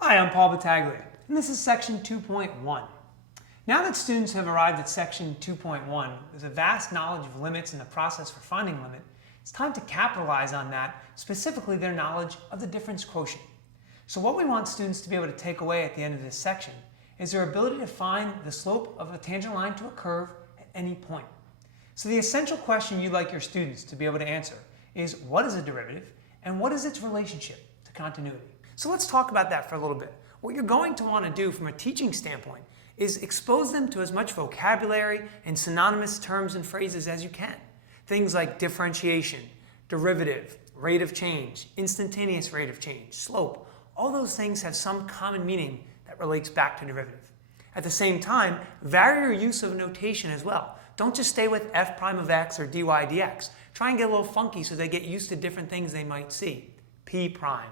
Hi, I'm Paul Battaglia, and this is section 2.1. Now that students have arrived at section 2.1, there's a vast knowledge of limits and the process for finding a limit. It's time to capitalize on that, specifically their knowledge of the difference quotient. So what we want students to be able to take away at the end of this section is their ability to find the slope of a tangent line to a curve at any point. So the essential question you'd like your students to be able to answer is, what is a derivative and what is its relationship to continuity? So let's talk about that for a little bit. What you're going to want to do from a teaching standpoint is expose them to as much vocabulary and synonymous terms and phrases as you can. Things like differentiation, derivative, rate of change, instantaneous rate of change, slope. All those things have some common meaning that relates back to derivative. At the same time, vary your use of notation as well. Don't just stay with f prime of x or dy dx. Try and get a little funky so they get used to different things they might see. P prime,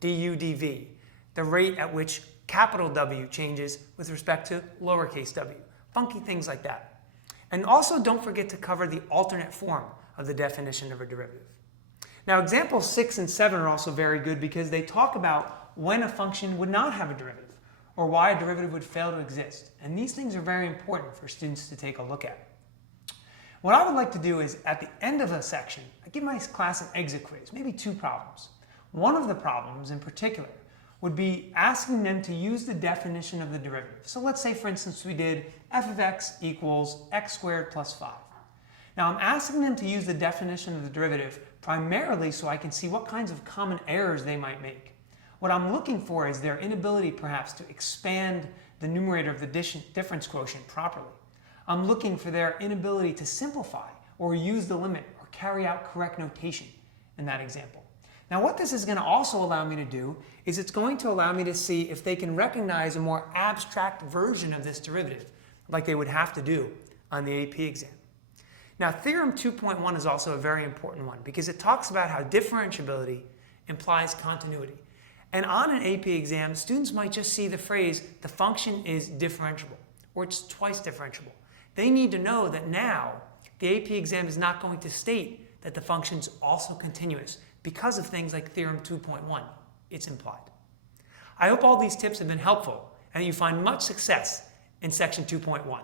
du dv, the rate at which capital W changes with respect to lowercase w. Funky things like that. And also don't forget to cover the alternate form of the definition of a derivative. Now examples 6 and 7 are also very good because they talk about when a function would not have a derivative or why a derivative would fail to exist. And these things are very important for students to take a look at. What I would like to do is, at the end of a section, I give my class an exit quiz, maybe 2 problems. One of the problems in particular would be asking them to use the definition of the derivative. So let's say, for instance, we did f of x equals x squared plus 5. Now I'm asking them to use the definition of the derivative primarily so I can see what kinds of common errors they might make. What I'm looking for is their inability perhaps to expand the numerator of the difference quotient properly. I'm looking for their inability to simplify or use the limit or carry out correct notation in that example. Now what this is going to also allow me to do is it's going to allow me to see if they can recognize a more abstract version of this derivative, like they would have to do on the AP exam. Now theorem 2.1 is also a very important one because it talks about how differentiability implies continuity. And on an AP exam, students might just see the phrase, the function is differentiable, or it's twice differentiable. They need to know that now the AP exam is not going to state that the function is also continuous because of things like theorem 2.1. It's implied. I hope all these tips have been helpful and that you find much success in section 2.1.